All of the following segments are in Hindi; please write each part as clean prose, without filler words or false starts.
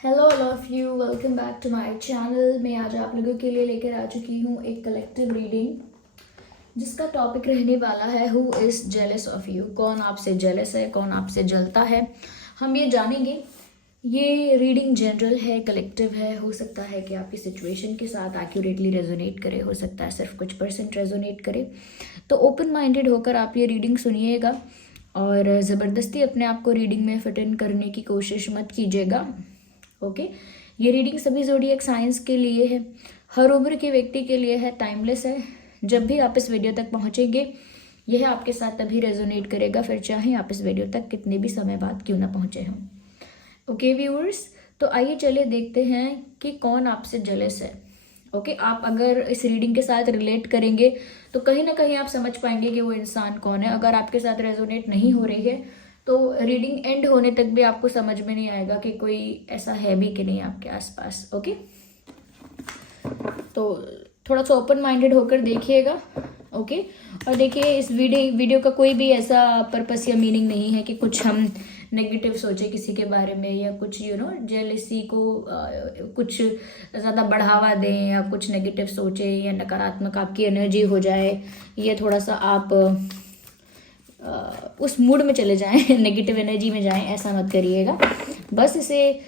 Hello all of you, welcome back to my channel. मैं आज आप लोगों के लिए लेकर आ चुकी हूँ एक कलेक्टिव रीडिंग जिसका टॉपिक रहने वाला है who is jealous of you. कौन आपसे जेलस है, कौन आपसे जलता है, हम ये जानेंगे। ये रीडिंग जनरल है, कलेक्टिव है। हो सकता है कि आपकी सिचुएशन के साथ एक्यूरेटली रेजोनेट करे, हो सकता है सिर्फ कुछ परसेंट रेजोनेट करे। तो ओपन माइंडेड होकर आप ये रीडिंग सुनिएगा और ज़बरदस्ती अपने आप को रीडिंग में फिट इन करने की कोशिश मत कीजिएगा। ओके, ये रीडिंग सभी ज़ोडिएक साइंस के लिए है, हर उम्र के व्यक्ति के लिए है, टाइमलेस है। जब भी आप इस वीडियो तक पहुंचेंगे यह आपके साथ तभी रेजोनेट करेगा, फिर चाहे आप इस वीडियो तक कितने भी समय बाद क्यों ना पहुंचे हों। ओके व्यूअर्स, तो आइए चलिए देखते हैं कि कौन आपसे जेलस है। ओके, आप अगर इस रीडिंग के साथ रिलेट करेंगे तो कहीं ना कहीं आप समझ पाएंगे कि वो इंसान कौन है। अगर आपके साथ रेजोनेट नहीं हो रही है तो रीडिंग एंड होने तक भी आपको समझ में नहीं आएगा कि कोई ऐसा है भी कि नहीं आपके आसपास। ओके, तो थोड़ा सा ओपन माइंडेड होकर देखिएगा। ओके, और देखिए इस वीडियो का कोई भी ऐसा पर्पस या मीनिंग नहीं है कि कुछ हम नेगेटिव सोचे किसी के बारे में, या कुछ जेलसी को कुछ ज़्यादा बढ़ावा दें, या कुछ नेगेटिव सोचे या नकारात्मक आपकी एनर्जी हो जाए, ये थोड़ा सा आप उस मूड में चले जाएं नेगेटिव एनर्जी में जाएं, ऐसा मत करिएगा। बस इसे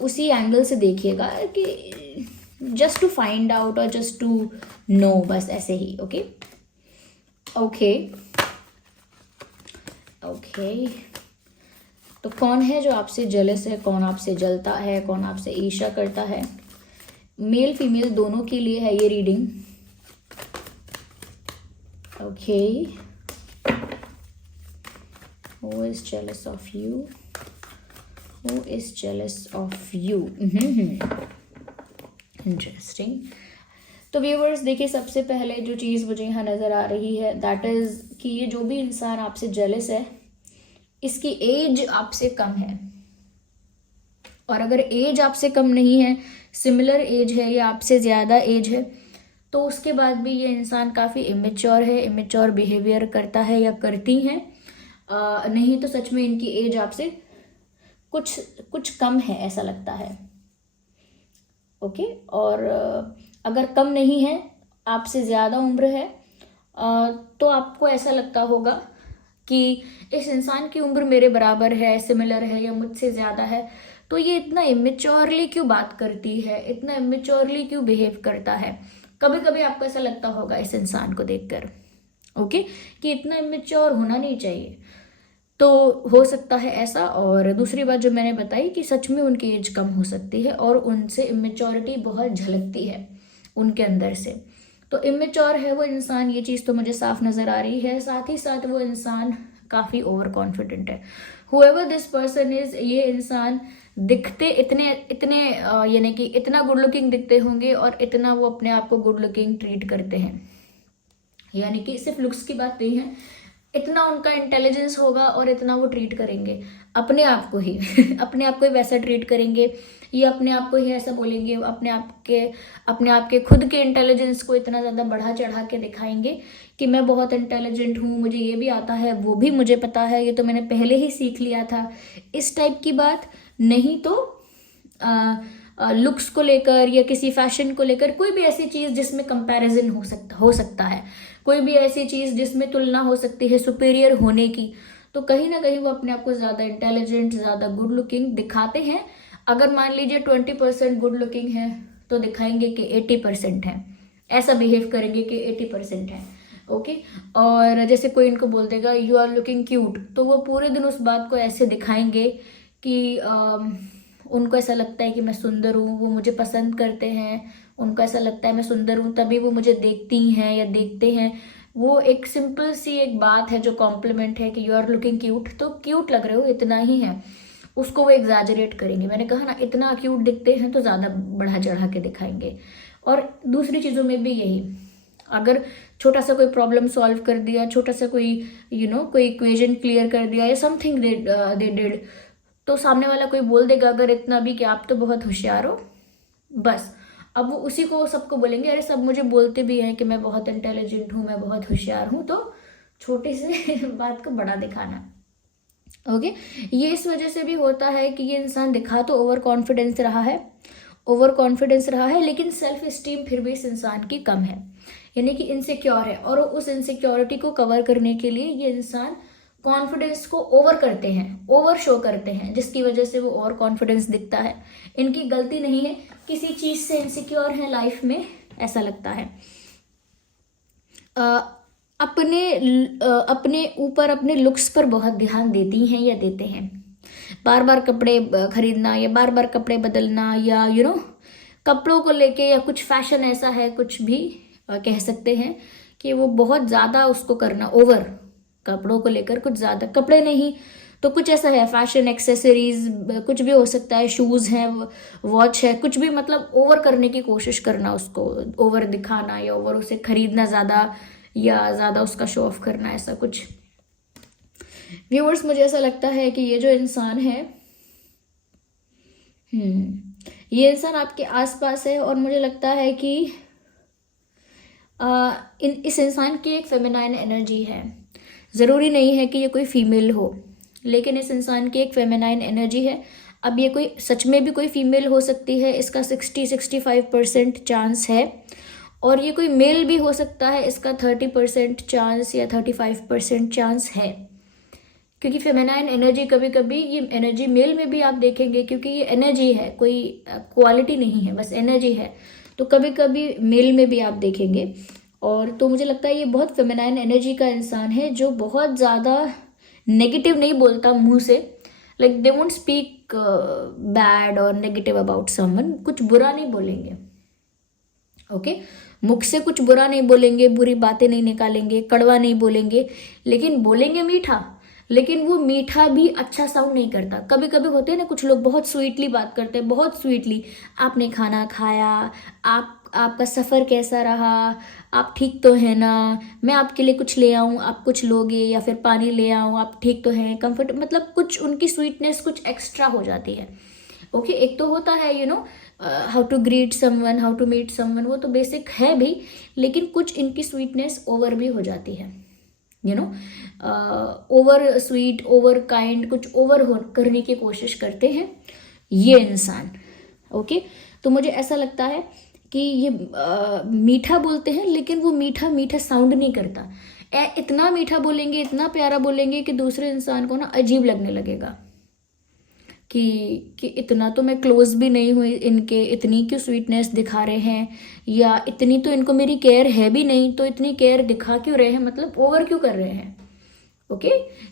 उसी एंगल से देखिएगा कि जस्ट टू फाइंड आउट और जस्ट टू नो, बस ऐसे ही। ओके ओके ओके, तो कौन है जो आपसे जेलस है, कौन आपसे जलता है, कौन आपसे ईर्ष्या करता है। मेल फीमेल दोनों के लिए है ये reading. Okay, who is jealous of you, who is jealous of you। Interesting. तो व्यूवर्स देखिए, सबसे पहले जो चीज़ मुझे यहाँ नज़र आ रही है दैट इज़ कि ये जो भी इंसान आपसे जेलस है इसकी एज आपसे कम है। और अगर एज आपसे कम नहीं है, सिमिलर एज है या आपसे ज़्यादा एज है, तो उसके बाद भी ये इंसान काफ़ी इमेच्योर है, इमेच्योर बिहेवियर करता है या करती हैं। नहीं तो सच में इनकी एज आपसे कुछ कुछ कम है ऐसा लगता है। ओके, और अगर कम नहीं है, आपसे ज़्यादा उम्र है, तो आपको ऐसा लगता होगा कि इस इंसान की उम्र मेरे बराबर है, सिमिलर है या मुझसे ज़्यादा है, तो ये इतना इमेच्योरली क्यों बात करती है, इतना इमेच्योरली क्यों बिहेव करता है। कभी कभी आपको ऐसा लगता होगा इस इंसान को देखकर, ओके, कि इतना इमेच्योर होना नहीं चाहिए। तो हो सकता है ऐसा। और दूसरी बात जो मैंने बताई कि सच में उनकी एज कम हो सकती है और उनसे इमेच्योरिटी बहुत झलकती है उनके अंदर से। तो इमेच्योर है वो इंसान, ये चीज़ तो मुझे साफ नज़र आ रही है। साथ ही साथ वो इंसान काफ़ी ओवर कॉन्फिडेंट है। हुएवर दिस पर्सन इज, ये इंसान दिखते इतने इतने यानी कि इतना गुड लुकिंग दिखते होंगे और इतना वो अपने आप को गुड लुकिंग ट्रीट करते हैं। यानी कि सिर्फ लुक्स की बात नहीं है, इतना उनका इंटेलिजेंस होगा और इतना वो ट्रीट करेंगे अपने आप को ही अपने आप को ही वैसा ट्रीट करेंगे, ये अपने आप को ही ऐसा बोलेंगे, अपने आप के खुद के इंटेलिजेंस को इतना ज़्यादा बढ़ा चढ़ा के दिखाएंगे कि मैं बहुत इंटेलिजेंट हूँ, मुझे ये भी आता है, वो भी मुझे पता है, ये तो मैंने पहले ही सीख लिया था, इस टाइप की बात। नहीं तो लुक्स को लेकर या किसी फैशन को लेकर, कोई भी ऐसी चीज़ जिसमें कंपैरिजन हो सकता है, कोई भी ऐसी चीज़ जिसमें तुलना हो सकती है सुपीरियर होने की, तो कहीं ना कहीं वो अपने आप को ज़्यादा इंटेलिजेंट, ज़्यादा गुड लुकिंग दिखाते हैं। अगर मान लीजिए 20% गुड लुकिंग है तो दिखाएंगे कि 80% है, ऐसा बिहेव करेंगे कि 80% है। ओके, और जैसे कोई इनको बोल देगा यू आर लुकिंग क्यूट, तो वो पूरे दिन उस बात को ऐसे दिखाएंगे कि उनको ऐसा लगता है कि मैं सुंदर हूँ, वो मुझे पसंद करते हैं, उनको ऐसा लगता है मैं सुंदर हूँ तभी वो मुझे देखती हैं या देखते हैं। वो एक सिंपल सी एक बात है जो कॉम्प्लीमेंट है कि यू आर लुकिंग क्यूट, तो क्यूट लग रहे हो, इतना ही है, उसको वो एग्जैजरेट करेंगे। मैंने कहा ना, इतना क्यूट दिखते हैं तो ज़्यादा बढ़ा चढ़ा के दिखाएंगे। और दूसरी चीज़ों में भी यही, अगर छोटा सा कोई प्रॉब्लम सॉल्व कर दिया, छोटा सा कोई कोई इक्वेशन क्लियर कर दिया या समथिंग दे डिड, तो सामने वाला कोई बोल देगा अगर इतना भी कि आप तो बहुत होशियार हो, बस अब वो उसी को सबको बोलेंगे अरे सब मुझे बोलते भी हैं कि मैं बहुत इंटेलिजेंट हूँ, मैं बहुत होशियार हूँ। तो छोटे से बात को बड़ा दिखाना, ओके, ये इस वजह से भी होता है कि ये इंसान दिखा तो ओवर कॉन्फिडेंस रहा है, लेकिन सेल्फ इस्टीम फिर भी इस इंसान की कम है, यानी कि इनसिक्योर है। और उस इनसिक्योरिटी को कवर करने के लिए ये इंसान कॉन्फिडेंस को ओवर शो करते हैं, जिसकी वजह से वो ओवर कॉन्फिडेंस दिखता है। इनकी गलती नहीं है, किसी चीज से इनसिक्योर है लाइफ में, ऐसा लगता है। अपने ऊपर, अपने लुक्स पर बहुत ध्यान देती हैं या देते हैं। बार बार कपड़े खरीदना या बार बार कपड़े बदलना, या कपड़ों को लेके, या कुछ फैशन ऐसा है, कुछ भी कह सकते हैं कि वो बहुत ज़्यादा उसको करना, ओवर कपड़ों को लेकर कुछ ज़्यादा, कपड़े नहीं तो कुछ ऐसा है, फैशन, एक्सेसरीज, कुछ भी हो सकता है, शूज़ हैं, वॉच है, कुछ भी, मतलब ओवर करने की कोशिश करना, उसको ओवर दिखाना या ओवर उसे खरीदना ज़्यादा, या ज़्यादा उसका शो ऑफ करना, ऐसा कुछ। व्यूअर्स, मुझे ऐसा लगता है कि ये जो इंसान है, ये इंसान आपके आसपास है, और मुझे लगता है कि इस इंसान की एक फेमिनाइन एनर्जी है। ज़रूरी नहीं है कि ये कोई फीमेल हो, लेकिन इस इंसान की एक फेमिनाइन एनर्जी है। अब ये कोई सच में भी कोई फीमेल हो सकती है, इसका 60-65% चांस है, और ये कोई मेल भी हो सकता है, इसका 30% चांस या 35% चांस है। क्योंकि फेमिनाइन एनर्जी, कभी कभी ये एनर्जी मेल में भी आप देखेंगे, क्योंकि ये एनर्जी है, कोई क्वालिटी नहीं है, बस एनर्जी है, तो कभी कभी मेल में भी आप देखेंगे। और तो मुझे लगता है ये बहुत फेमिनाइन एनर्जी का इंसान है, जो बहुत ज़्यादा नेगेटिव नहीं बोलता मुंह से, like they won't speak bad और नेगेटिव अबाउट समवन, कुछ बुरा नहीं बोलेंगे, ओके, मुख से कुछ बुरा नहीं बोलेंगे, बुरी बातें नहीं निकालेंगे, कड़वा नहीं बोलेंगे, लेकिन बोलेंगे मीठा। लेकिन वो मीठा भी अच्छा साउंड नहीं करता। कभी कभी होते हैं ना कुछ लोग बहुत स्वीटली बात करते हैं, बहुत स्वीटली, आपने खाना खाया, आपका सफ़र कैसा रहा, आप ठीक तो है ना, मैं आपके लिए कुछ ले आऊँ, आप कुछ लोगे, या फिर पानी ले आऊँ, आप ठीक तो हैं, कंफर्ट, मतलब कुछ उनकी स्वीटनेस कुछ एक्स्ट्रा हो जाती है। ओके, एक तो होता है how to greet someone, how to meet someone, वो तो बेसिक है भी, लेकिन कुछ इनकी स्वीटनेस ओवर भी हो जाती है, ओवर स्वीट, ओवर काइंड, कुछ ओवर करने की कोशिश करते हैं ये इंसान। ओके, तो मुझे ऐसा लगता है कि ये मीठा बोलते हैं, लेकिन वो मीठा मीठा साउंड नहीं करता। इतना मीठा बोलेंगे, इतना प्यारा बोलेंगे कि दूसरे इंसान को ना अजीब लगने लगेगा कि इतना तो मैं क्लोज भी नहीं हुई इनके, इतनी क्यों स्वीटनेस दिखा रहे हैं, या इतनी तो इनको मेरी केयर है भी नहीं, तो इतनी केयर दिखा क्यों रहे हैं, मतलब ओवर क्यों कर रहे हैं। ओके,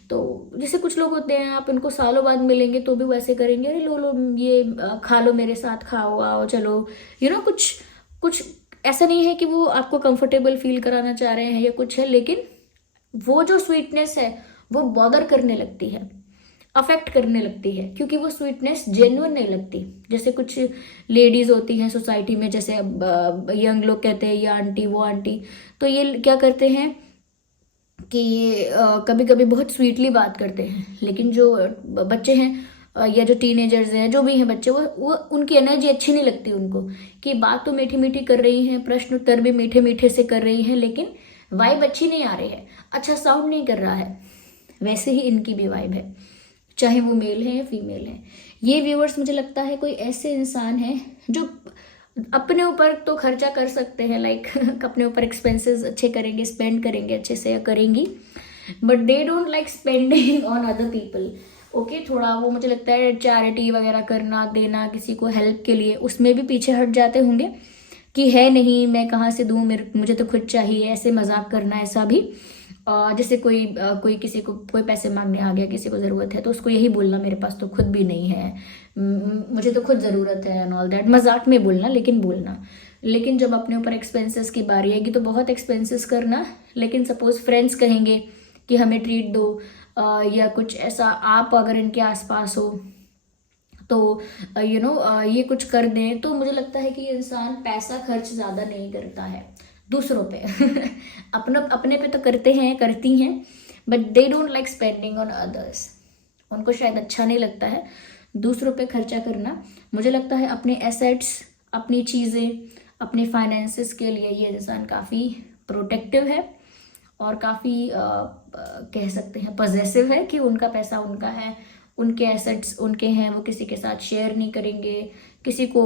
तो जैसे कुछ लोग होते हैं, आप इनको सालों बाद मिलेंगे तो भी वैसे करेंगे, अरे लो लो ये खा लो, मेरे साथ खाओ, आओ चलो, कुछ कुछ ऐसा नहीं है कि वो आपको कंफर्टेबल फील कराना चाह रहे हैं या कुछ है, लेकिन वो जो स्वीटनेस है वो बॉदर करने लगती है, अफेक्ट करने लगती है, क्योंकि वो स्वीटनेस जेन्युइन नहीं लगती। जैसे कुछ लेडीज होती हैं सोसाइटी में, जैसे यंग लोग कहते हैं ये आंटी वो आंटी, तो ये क्या करते हैं कि कभी कभी बहुत स्वीटली बात करते हैं, लेकिन जो बच्चे हैं या जो टीनेजर्स हैं, जो भी हैं बच्चे, वो उनकी एनर्जी अच्छी नहीं लगती उनको, कि बात तो मीठी मीठी कर रही हैं, प्रश्न उत्तर भी मीठे मीठे से कर रही हैं, लेकिन वाइब अच्छी नहीं आ रही है, अच्छा साउंड नहीं कर रहा है। वैसे ही इनकी भी वाइब है, चाहे वो मेल है या फीमेल है। ये व्यूअर्स, मुझे लगता है कोई ऐसे इंसान है जो अपने ऊपर तो खर्चा कर सकते हैं, लाइक अपने ऊपर एक्सपेंसेस अच्छे करेंगे, स्पेंड करेंगे अच्छे से, या करेंगी, but they don't like spending on other people. Okay, थोड़ा वो मुझे लगता है चैरिटी वगैरह करना, देना किसी को हेल्प के लिए, उसमें भी पीछे हट जाते होंगे कि है नहीं, मैं कहाँ से दूँ, मुझे तो खुद चाहिए, ऐसे मजाक करना, ऐसा भी। जैसे कोई किसी को कोई पैसे मांगने आ गया, किसी को ज़रूरत है, तो उसको यही बोलना मेरे पास तो खुद भी नहीं है, मुझे तो खुद ज़रूरत है एंड ऑल दैट, मजाक में बोलना, लेकिन बोलना। लेकिन जब अपने ऊपर एक्सपेंसेस की बारी आएगी तो बहुत एक्सपेंसेस करना। लेकिन सपोज फ्रेंड्स कहेंगे कि हमें ट्रीट दो, या कुछ ऐसा, आप अगर इनके आसपास हो तो ये कुछ कर दें, तो मुझे लगता है कि ये इंसान पैसा खर्च ज़्यादा नहीं करता है दूसरों पे अपने पे तो करते हैं, करती हैं, but they don't like spending on others. उनको शायद अच्छा नहीं लगता है दूसरों पे खर्चा करना। मुझे लगता है अपने एसेट्स, अपनी चीज़ें, अपने फाइनेंसेस के लिए ये इंसान काफ़ी प्रोटेक्टिव है, और काफ़ी कह सकते हैं पजेसिव है कि उनका पैसा उनका है, उनके एसेट्स उनके हैं, वो किसी के साथ शेयर नहीं करेंगे, किसी को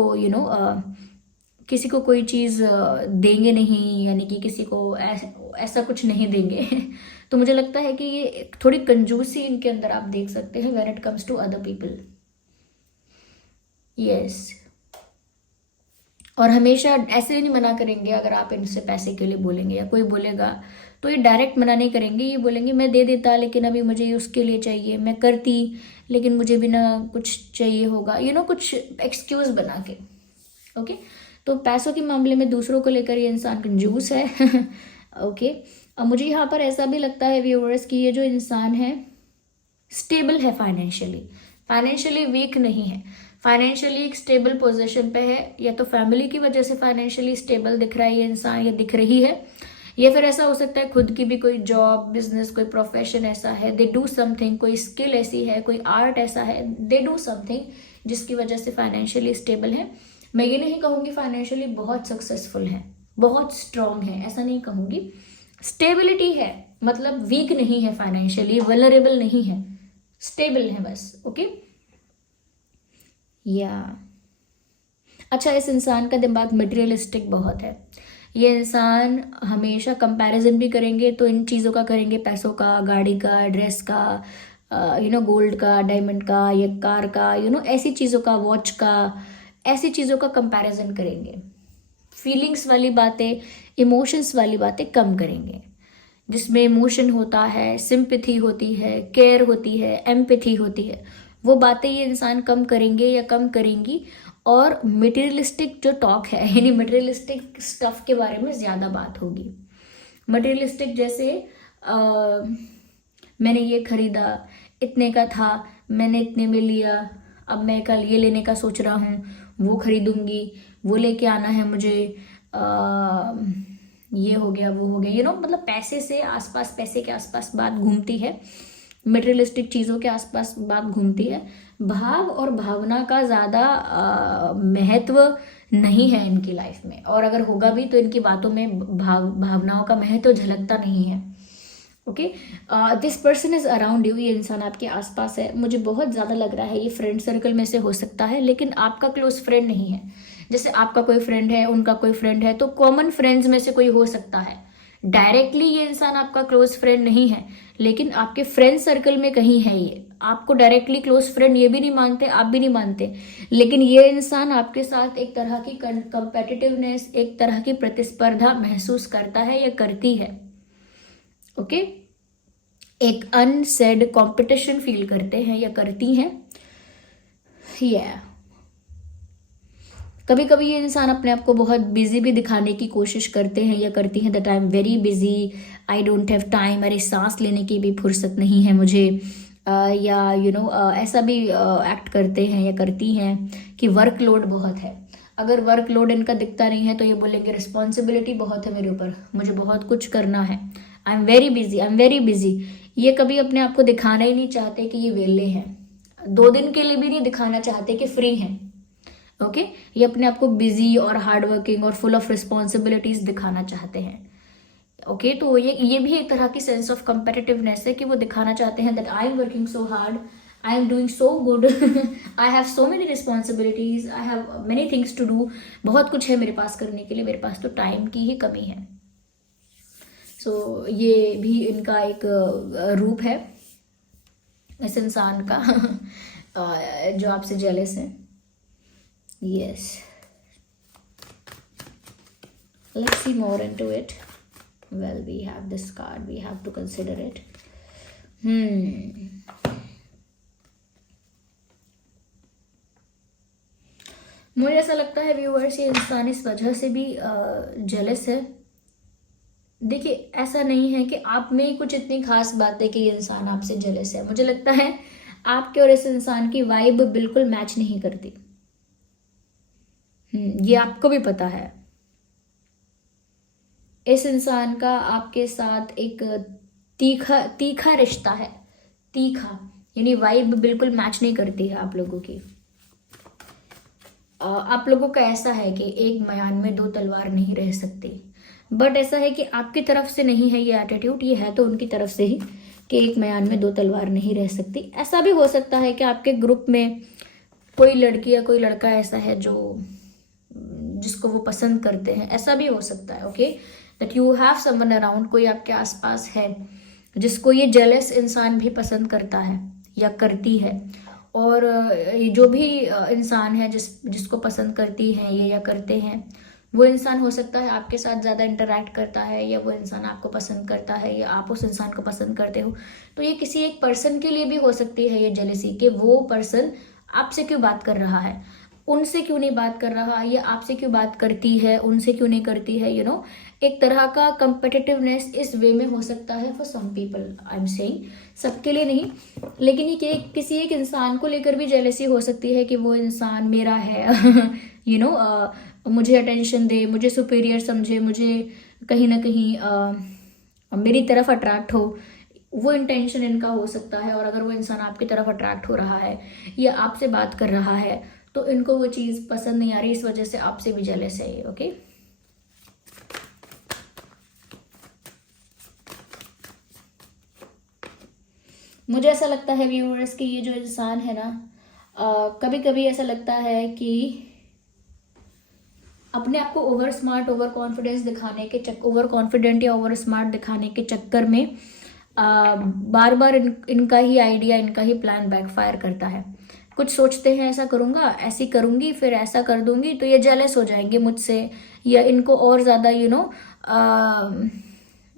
किसी को कोई चीज़ देंगे नहीं, यानी कि किसी को ऐसा कुछ नहीं देंगे। तो मुझे लगता है कि ये थोड़ी कंजूसी इनके अंदर आप देख सकते हैं when it comes to other people. Yes, और हमेशा ऐसे नहीं मना करेंगे। अगर आप इनसे पैसे के लिए बोलेंगे या कोई बोलेगा तो ये डायरेक्ट मना नहीं करेंगे, ये बोलेंगे मैं दे देता लेकिन अभी मुझे उसके लिए चाहिए, मैं करती लेकिन मुझे भी ना कुछ चाहिए होगा, कुछ एक्सक्यूज बना के। ओके, तो पैसों के मामले में दूसरों को लेकर ये इंसान कंजूस है। ओके, अब मुझे यहाँ पर ऐसा भी लगता है व्यूअर्स कि ये जो इंसान है स्टेबल है फाइनेंशियली वीक नहीं है, फाइनेंशियली एक स्टेबल पोजीशन पे है। या तो फैमिली की वजह से फाइनेंशियली स्टेबल दिख रहा है ये इंसान, या दिख रही है, या फिर ऐसा हो सकता है खुद की भी कोई जॉब, बिजनेस, कोई प्रोफेशन ऐसा है, दे डू समथिंग, कोई स्किल ऐसी है, कोई आर्ट ऐसा है, दे डू समथिंग जिसकी वजह से फाइनेंशियली स्टेबल है। मैं ये नहीं कहूँगी फाइनेंशियली बहुत सक्सेसफुल है, बहुत स्ट्रांग है, ऐसा नहीं कहूँगी। स्टेबिलिटी है, मतलब वीक नहीं है फाइनेंशियली, वल्नरेबल नहीं है, स्टेबल है बस। ओके, या अच्छा, इस इंसान का दिमाग मटेरियलिस्टिक बहुत है। ये इंसान हमेशा कंपैरिजन भी करेंगे तो इन चीज़ों का करेंगे, पैसों का, गाड़ी का, ड्रेस का, गोल्ड का, डायमंड का, या कार का, ऐसी चीज़ों का, वॉच का, ऐसी चीज़ों का कंपैरिजन करेंगे। फीलिंग्स वाली बातें, इमोशंस वाली बातें कम करेंगे। जिसमें इमोशन होता है, सिंपैथी होती है, केयर होती है, एम्पैथी होती है, वो बातें ये इंसान कम करेंगे या कम करेंगी। और मटेरियलिस्टिक जो टॉक है, यानी मटेरियलिस्टिक स्टफ के बारे में ज़्यादा बात होगी। मटेरियलिस्टिक जैसे मैंने ये खरीदा, इतने का था, मैंने इतने में लिया, अब मैं कल ये लेने का सोच रहा हूँ, वो खरीदूंगी, वो लेके आना है मुझे, ये हो गया, वो हो गया, मतलब पैसे से आसपास, पैसे के आसपास बात घूमती है, मटेरियलिस्टिक चीज़ों के आसपास बात घूमती है। भाव और भावना का ज़्यादा महत्व नहीं है इनकी लाइफ में, और अगर होगा भी तो इनकी बातों में भावनाओं का महत्व झलकता नहीं है। Okay, this person is around you, ये इंसान आपके आसपास है। मुझे बहुत ज़्यादा लग रहा है ये फ्रेंड सर्कल में से हो सकता है, लेकिन आपका क्लोज फ्रेंड नहीं है। जैसे आपका कोई फ्रेंड है, उनका कोई फ्रेंड है, तो कॉमन फ्रेंड्स में से कोई हो सकता है। डायरेक्टली ये इंसान आपका क्लोज फ्रेंड नहीं है, लेकिन आपके फ्रेंड सर्कल में कहीं है ये। आपको डायरेक्टली क्लोज फ्रेंड ये भी नहीं मानते, आप भी नहीं मानते, लेकिन ये इंसान आपके साथ एक तरह की कंपेटिटिवनेस, एक तरह की प्रतिस्पर्धा महसूस करता है या करती है। ओके, एक अनसेड कंपटीशन फील करते हैं या करती हैं। कभी कभी ये इंसान अपने आप को बहुत बिजी भी दिखाने की कोशिश करते हैं या करती हैं, that I am very busy, I don't have time, अरे सांस लेने की भी फुर्सत नहीं है मुझे, या ऐसा भी एक्ट करते हैं या करती हैं कि वर्कलोड बहुत है। अगर वर्कलोड इनका दिखता नहीं है तो ये बोलेंगे रिस्पॉन्सिबिलिटी बहुत है मेरे ऊपर, मुझे बहुत कुछ करना है, I am very busy, I am very busy. ये कभी अपने आप को दिखाना ही नहीं चाहते कि ये वेले हैं, 2 दिन के लिए भी नहीं दिखाना चाहते कि फ्री हैं। ओके, ये अपने आप को बिजी और हार्ड वर्किंग और फुल ऑफ रिस्पॉन्सिबिलिटीज दिखाना चाहते हैं। ओके, तो ये भी एक तरह की सेंस ऑफ कंपेटिटिवनेस है कि वो दिखाना चाहते हैं that I am working so hard, I am doing so good, I have so many responsibilities, I have many things to do, बहुत कुछ है मेरे पास करने के लिए, मेरे पास तो टाइम की ही कमी है। सो ये भी इनका एक रूप है इस इंसान का जो आपसे जेलस है। Yes. Let's see more into it. Well, we have this card. We have to consider it. मुझे ऐसा लगता है व्यूअर्स, ये इंसान इस वजह से भी जेलस है। देखिए, ऐसा नहीं है कि आप में कुछ इतनी खास बात है कि ये इंसान आपसे जेलस है। मुझे लगता है आपके और इस इंसान की वाइब बिल्कुल मैच नहीं करती। ये आपको भी पता है। इस इंसान का आपके साथ एक तीखा रिश्ता है, तीखा, यानी वाइब बिल्कुल मैच नहीं करती है आप लोगों की। आप लोगों का ऐसा है कि एक म्यान में 2 तलवार नहीं रह सकती। बट ऐसा है कि आपकी तरफ से नहीं है ये एटीट्यूड, ये है तो उनकी तरफ से ही कि एक म्यान में दो तलवार नहीं रह सकती। ऐसा भी हो सकता है कि आपके ग्रुप में कोई लड़की या कोई लड़का ऐसा है जो जिसको वो पसंद करते हैं, ऐसा भी हो सकता है। Okay, that you have someone around, कोई आपके आसपास है जिसको ये जेलस इंसान भी पसंद करता है या करती है। और ये जो भी इंसान है जिसको पसंद करती हैं ये या करते हैं, वो इंसान हो सकता है आपके साथ ज़्यादा इंटरेक्ट करता है, या वो इंसान आपको पसंद करता है, या आप उस इंसान को पसंद करते हो। तो ये किसी एक पर्सन के लिए भी हो सकती है ये जेलसी, कि वो पर्सन आपसे क्यों बात कर रहा है, उनसे क्यों नहीं बात कर रहा, या आपसे क्यों बात करती है, उनसे क्यों नहीं करती है। एक तरह का कंपेटिटिवनेस इस वे में हो सकता है for some people, I am saying, सबके लिए नहीं। लेकिन ये किसी एक इंसान को लेकर भी जेलसी हो सकती है कि वो इंसान मेरा है मुझे अटेंशन दे, मुझे सुपीरियर समझे, मुझे कहीं ना कहीं मेरी तरफ अट्रैक्ट हो, वो इंटेंशन इनका हो सकता है। और अगर वो इंसान आपकी तरफ अट्रैक्ट हो रहा है या आपसे बात कर रहा है तो इनको वो चीज़ पसंद नहीं आ रही, इस वजह से आपसे भी जेलस है ये। ओके, मुझे ऐसा लगता है व्यूअर्स कि ये जो इंसान है ना, कभी कभी ऐसा लगता है कि अपने आप को ओवर स्मार्ट, ओवर कॉन्फिडेंस दिखाने के ओवर कॉन्फिडेंट या ओवर स्मार्ट दिखाने के चक्कर में बार बार इनका ही आइडिया, इनका ही प्लान बैकफायर करता है। कुछ सोचते हैं ऐसा करूँगा, ऐसी करूँगी, फिर ऐसा कर दूंगी तो ये जेलस हो जाएंगे मुझसे, या इनको और ज़्यादा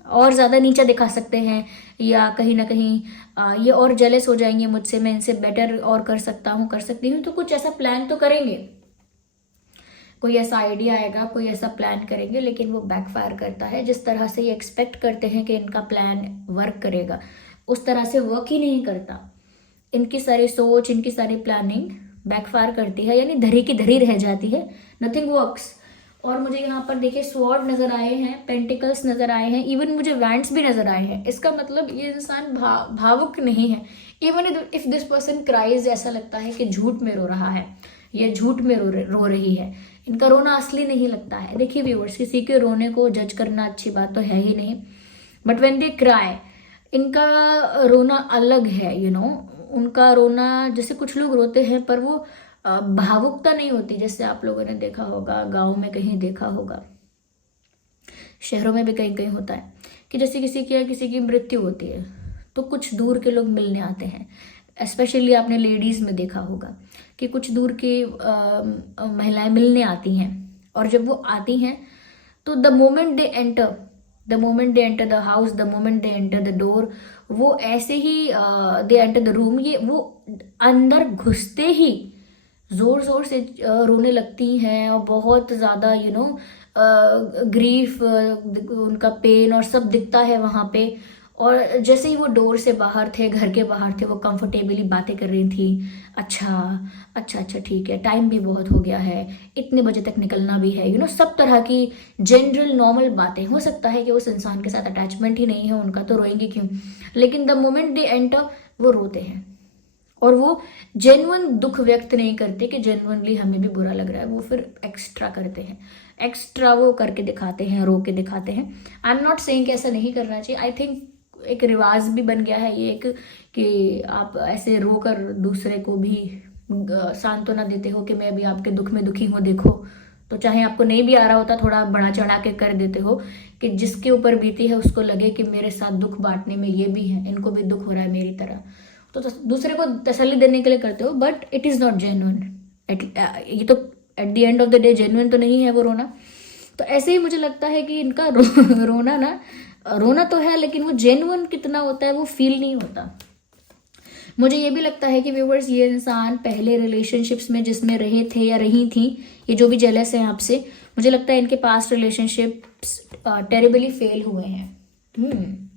और ज़्यादा नीचा दिखा सकते हैं, या कहीं ना कहीं ये और जेलस हो जाएंगे मुझसे, मैं इनसे बेटर और कर सकता हूँ, कर सकती हूँ। तो कुछ ऐसा प्लान तो करेंगे, कोई ऐसा आइडिया आएगा, कोई ऐसा प्लान करेंगे, लेकिन वो बैकफायर करता है। जिस तरह से ये एक्सपेक्ट करते हैं कि इनका प्लान वर्क करेगा, उस तरह से वर्क ही नहीं करता। इनकी सारी सोच, इनकी सारी प्लानिंग बैकफायर करती है, यानी धरी की धरी रह जाती है, नथिंग वर्क्स। और मुझे यहाँ पर देखिए स्वॉर्ड नजर आए हैं, पेंटिकल्स नजर आए हैं, इवन मुझे वैंड्स भी नजर आए हैं। इसका मतलब ये इंसान भावुक नहीं है। Even if this person cries, ऐसा लगता है कि झूठ में रो रहा है, ये झूठ में रो रही है, इनका रोना असली नहीं लगता है। देखिए व्यूअर्स, किसी के रोने को जज करना अच्छी बात तो है ही नहीं, बट व्हेन दे क्राई, इनका रोना अलग है। उनका रोना, जैसे कुछ लोग रोते हैं पर वो भावुकता नहीं होती, जैसे आप लोगों ने देखा होगा, गाँव में कहीं देखा होगा, शहरों में भी कहीं कहीं होता है कि जैसे किसी की मृत्यु होती है तो कुछ दूर के लोग मिलने आते हैं। स्पेशली आपने लेडीज़ में देखा होगा कि कुछ दूर की महिलाएं मिलने आती हैं, और जब वो आती हैं तो the moment they enter the house, the moment they enter the door, वो ऐसे ही दे एंटर द रूम, ये वो अंदर घुसते ही जोर जोर से रोने लगती हैं, और बहुत ज़्यादा ग्रीफ, उनका पेन और सब दिखता है वहाँ पे। और जैसे ही वो डोर से बाहर थे, घर के बाहर थे, वो कंफर्टेबली बातें कर रही थी, अच्छा ठीक है, टाइम भी बहुत हो गया है, इतने बजे तक निकलना भी है, सब तरह की जनरल नॉर्मल बातें। हो सकता है कि उस इंसान के साथ अटैचमेंट ही नहीं है उनका, तो रोएंगे क्यों, लेकिन द मोमेंट दे एंटर वो रोते हैं। और वो जेन्युइन दुख व्यक्त नहीं करते कि जेन्युइनली हमें भी बुरा लग रहा है, वो फिर एक्स्ट्रा करते हैं, एक्स्ट्रा वो करके दिखाते हैं, रो के दिखाते हैं। आई एम नॉट सेइंग कि ऐसा नहीं करना चाहिए, आई थिंक एक रिवाज भी बन गया है ये, एक कि आप ऐसे रो कर दूसरे को भी सांत्वना देते हो कि मैं भी आपके दुख में दुखी हूँ, देखो। तो चाहे आपको नहीं भी आ रहा होता, थोड़ा बड़ा चढ़ा के कर देते हो कि जिसके ऊपर बीती है उसको लगे कि मेरे साथ दुख बांटने में ये भी है, इनको भी दुख हो रहा है मेरी तरह। तो दूसरे को तसल्ली देने के लिए करते हो, but it is not genuine. ये तो at the end of the day genuine तो नहीं है वो रोना। तो ऐसे ही मुझे लगता है कि इनका रोना तो है, लेकिन वो जेन्युइन कितना होता है वो फील नहीं होता। मुझे ये भी लगता है कि व्यूवर्स, ये इंसान पहले रिलेशनशिप्स में जिसमें रहे थे या रही थी, ये जो भी जेलस है आपसे, मुझे लगता है इनके पास्ट रिलेशनशिप्स टेरिबली फेल हुए हैं।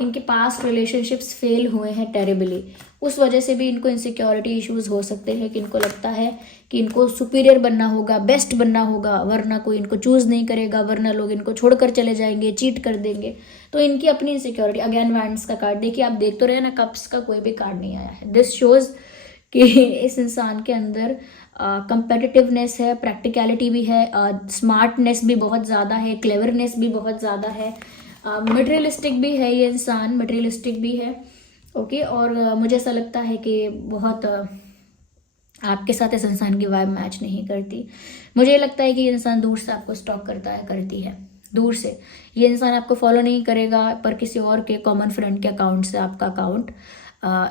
इनके पास्ट रिलेशनशिप्स फेल हुए हैं टेरिबली। उस वजह से भी इनको इनसिक्योरिटी इश्यूज हो सकते हैं कि इनको लगता है कि इनको सुपीरियर बनना होगा, बेस्ट बनना होगा, वरना कोई इनको चूज नहीं करेगा, वरना लोग इनको छोड़कर चले जाएंगे, चीट कर देंगे। तो इनकी अपनी इनसिक्योरिटी। अगेन वैंड्स का कार्ड देखिए, आप देख तो रहे हैं ना, कप्स का कोई भी कार्ड नहीं आया है। दिस शोज कि इस इंसान के अंदर कंपेटिटिवनेस है, प्रैक्टिकलिटी भी है, स्मार्टनेस भी बहुत ज़्यादा है, क्लेवरनेस भी बहुत ज़्यादा है, मटेरियलिस्टिक भी है, ये इंसान मटेरियलिस्टिक भी है। ओके, और मुझे ऐसा लगता है कि बहुत आपके साथ इस इंसान की वाइब मैच नहीं करती। मुझे लगता है कि ये इंसान दूर से आपको स्टॉक करता है, करती है, दूर से। ये इंसान आपको फॉलो नहीं करेगा, पर किसी और के कॉमन फ्रेंड के अकाउंट से आपका अकाउंट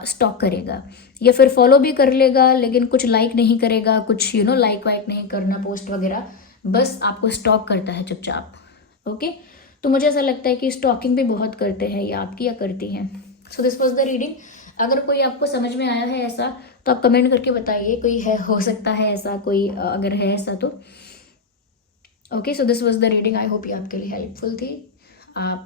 स्टॉक करेगा, या फिर फॉलो भी कर लेगा लेकिन कुछ लाइक नहीं करेगा, कुछ लाइक वाइक नहीं करना पोस्ट वगैरह, बस आपको स्टॉक करता है चुपचाप। ओके, तो मुझे ऐसा लगता है कि स्टॉकिंग भी बहुत करते हैं, या आपकी या करती हैं। So this was the reading. अगर कोई आपको समझ में आया है ऐसा, तो आप कमेंट करके बताइए, कोई है, हो सकता है ऐसा कोई, अगर है ऐसा तो। Okay, so this was the reading. I hope ये आपके लिए हेल्पफुल थी। आप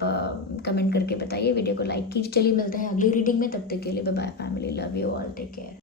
कमेंट करके बताइए, वीडियो को लाइक कीजिए। चलिए मिलते हैं अगली रीडिंग में, तब तक के लिए bye bye family, love you all, take care.